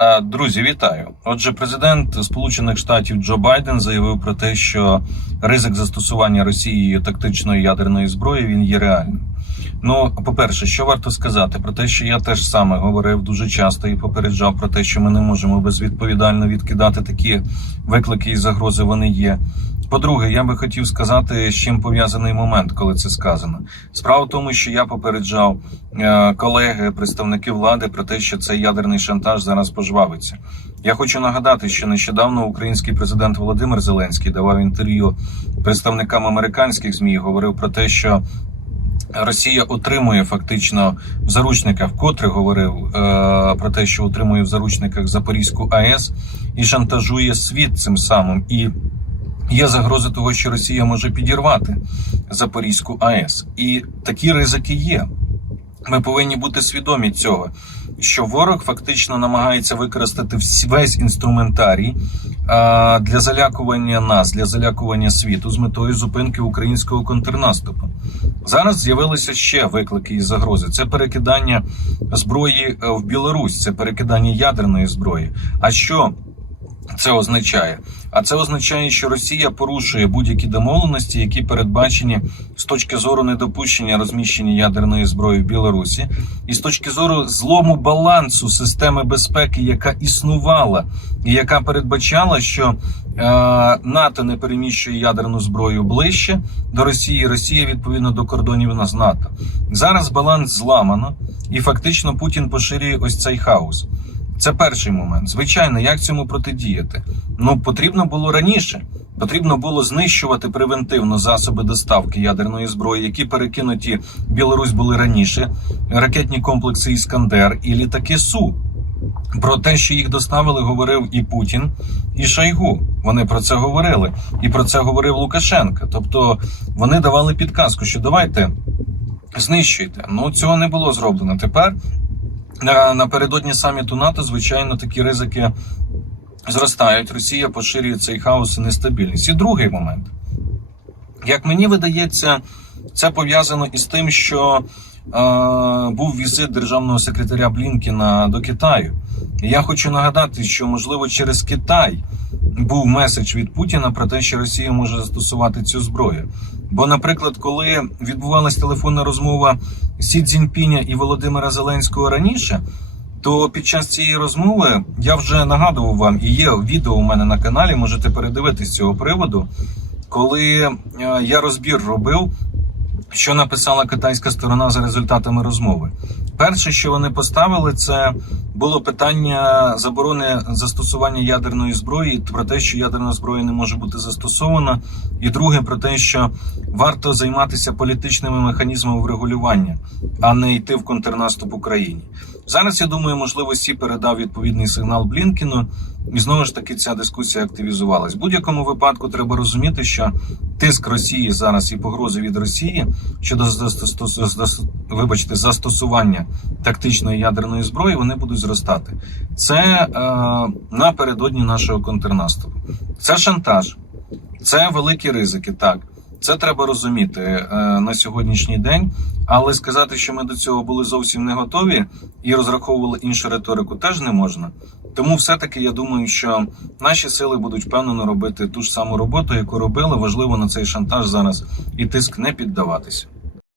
Е, Друзі, вітаю. Отже, президент Сполучених Штатів Джо Байден заявив про те, що ризик застосування Росією тактичної ядерної зброї він є реальним. Ну, по-перше, що варто сказати про те, що я теж саме говорив дуже часто і попереджав про те, що ми не можемо безвідповідально відкидати такі виклики і загрози. Вони є. По-друге, я би хотів сказати, з чим пов'язаний момент, коли це сказано. Справа в тому, що я попереджав е, колеги, представники влади про те, що цей ядерний шантаж зараз пожвавиться. Я хочу нагадати, що нещодавно український президент Володимир Зеленський давав інтерв'ю представникам американських змі, говорив про те, що Росія отримує фактично в заручниках, вкотре говорив е, про те, що отримує в заручниках Запорізьку АЕС і шантажує світ цим самим. І є загрози того, що Росія може підірвати Запорізьку АЕС, і такі ризики є. Ми повинні бути свідомі цього, що ворог фактично намагається використати весь інструментарій для залякування нас, для залякування світу з метою зупинки українського контрнаступу. Зараз з'явилися ще виклики і загрози. Це перекидання зброї е, в Білорусь, це перекидання ядерної зброї. А що це означає? А це означає, що Росія порушує будь-які домовленості, які передбачені з точки зору недопущення розміщення ядерної зброї в Білорусі, і з точки зору злому балансу системи безпеки, яка існувала, і яка передбачала, що е, НАТО не переміщує ядерну зброю ближче до Росії, Росія відповідно до кордонів нас НАТО. Зараз баланс зламано, і фактично Путін поширює ось цей хаос. Це перший момент. Звичайно, як цьому протидіяти? Ну потрібно було раніше. Потрібно було знищувати превентивно засоби доставки ядерної зброї, які перекинуті в Білорусь були раніше. Ракетні комплекси Іскандер і літаки Су. Про те, що їх доставили, говорив і Путін, і Шойгу. Вони про це говорили, і про це говорив Лукашенко. Тобто вони давали підказку, що давайте знищуйте. Ну цього не було зроблено. Тепер напередодні саміту НАТО, звичайно, такі ризики зростають. Росія поширює цей хаос і нестабільність. І другий момент. Як мені видається, це пов'язано із тим, що був візит державного секретаря Блінкіна до Китаю. Я хочу нагадати, що можливо через Китай був меседж від Путіна про те, що Росія може застосувати цю зброю. Бо, наприклад, коли відбувалася телефонна розмова Сі Цзіньпіня і Володимира Зеленського раніше, то під час цієї розмови я вже нагадував вам, і є відео у мене на каналі, можете передивитись з цього приводу, коли е, я розбір робив, що написала китайська сторона за результатами розмови. Перше, що вони поставили, це було питання заборони застосування ядерної зброї, про те, що ядерна зброя не може бути застосована, і друге про те, що варто займатися політичними механізмами врегулювання, а не йти в контрнаступ Україні. Зараз я думаю, можливо, Сі передав відповідний сигнал Блінкіну, і знову ж таки ця дискусія активізувалась. В будь-якому випадку треба розуміти, що тиск Росії зараз і погрози від Росії щодо вибачте, застосування тактичної ядерної зброї вони будуть зростати. Це е, напередодні нашого контрнаступу. Це шантаж, це великі ризики. Так, це треба розуміти е, на сьогоднішній день. Але сказати, що ми до цього були зовсім не готові і розраховували іншу риторику, теж не можна. Тому все-таки я думаю, що наші сили будуть впевнено робити ту ж саму роботу, яку робили. Важливо на цей шантаж зараз і тиск не піддаватися.